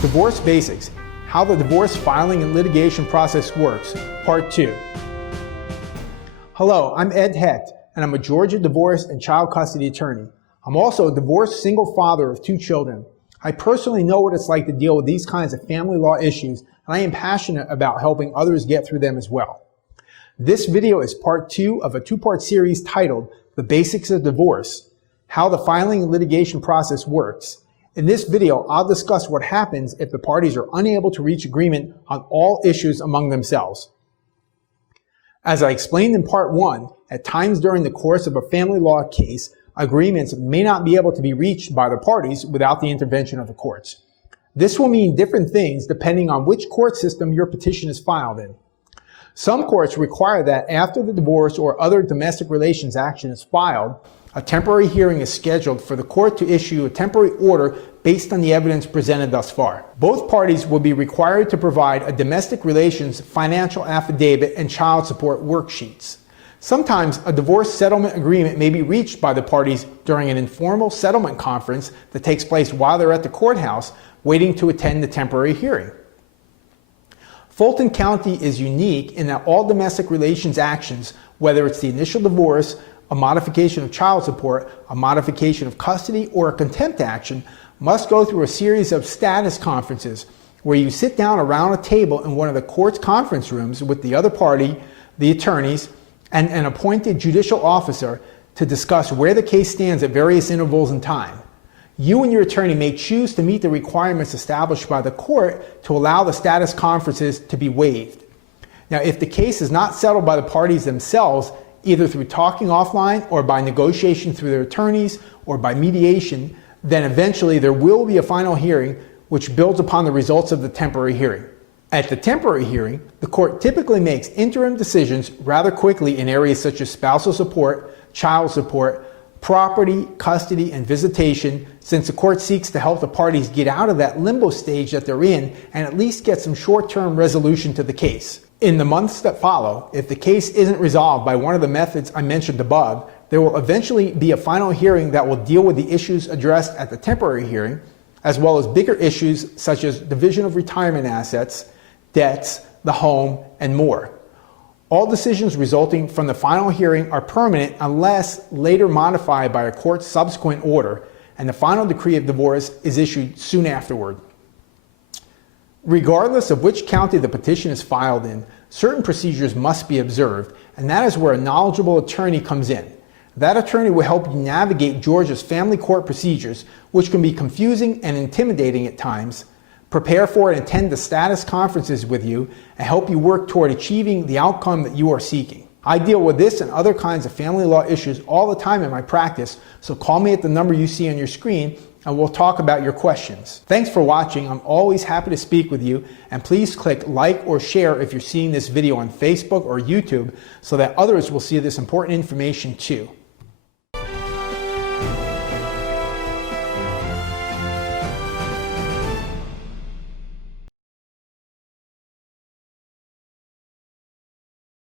Divorce Basics, How the Divorce Filing and Litigation Process Works, Part 2. Hello, I'm Ed Hecht, and I'm a Georgia divorce and child custody attorney. I'm also a divorced single father of 2 children. I personally know what it's like to deal with these kinds of family law issues, and I am passionate about helping others get through them as well. This video is part 2 of a 2-part series titled The Basics of Divorce, How the Filing and Litigation Process Works. In this video, I'll discuss what happens if the parties are unable to reach agreement on all issues among themselves. As I explained in part 1, at times during the course of a family law case, agreements may not be able to be reached by the parties without the intervention of the courts. This will mean different things depending on which court system your petition is filed in. Some courts require that after the divorce or other domestic relations action is filed, a temporary hearing is scheduled for the court to issue a temporary order based on the evidence presented thus far. Both parties will be required to provide a domestic relations financial affidavit and child support worksheets. Sometimes a divorce settlement agreement may be reached by the parties during an informal settlement conference that takes place while they're at the courthouse waiting to attend the temporary hearing. Fulton County is unique in that all domestic relations actions, whether it's the initial divorce, a modification of child support, a modification of custody, or a contempt action, must go through a series of status conferences where you sit down around a table in one of the court's conference rooms with the other party, the attorneys, and an appointed judicial officer to discuss where the case stands at various intervals in time. You and your attorney may choose to meet the requirements established by the court to allow the status conferences to be waived. Now, if the case is not settled by the parties themselves, either through talking offline or by negotiation through their attorneys or by mediation, then eventually there will be a final hearing which builds upon the results of the temporary hearing. At the temporary hearing, the court typically makes interim decisions rather quickly in areas such as spousal support, child support, property, custody, and visitation, since the court seeks to help the parties get out of that limbo stage that they're in and at least get some short-term resolution to the case. In the months that follow, if the case isn't resolved by one of the methods I mentioned above, there will eventually be a final hearing that will deal with the issues addressed at the temporary hearing, as well as bigger issues such as division of retirement assets, debts, the home, and more. All decisions resulting from the final hearing are permanent unless later modified by a court's subsequent order, and the final decree of divorce is issued soon afterward. Regardless of which county the petition is filed in, certain procedures must be observed, and that is where a knowledgeable attorney comes in. That attorney will help you navigate Georgia's family court procedures, which can be confusing and intimidating at times, prepare for and attend the status conferences with you, and help you work toward achieving the outcome that you are seeking. I deal with this and other kinds of family law issues all the time in my practice, so call me at the number you see on your screen and we'll talk about your questions. Thanks for watching. I'm always happy to speak with you, and please click like or share if you're seeing this video on Facebook or YouTube so that others will see this important information too.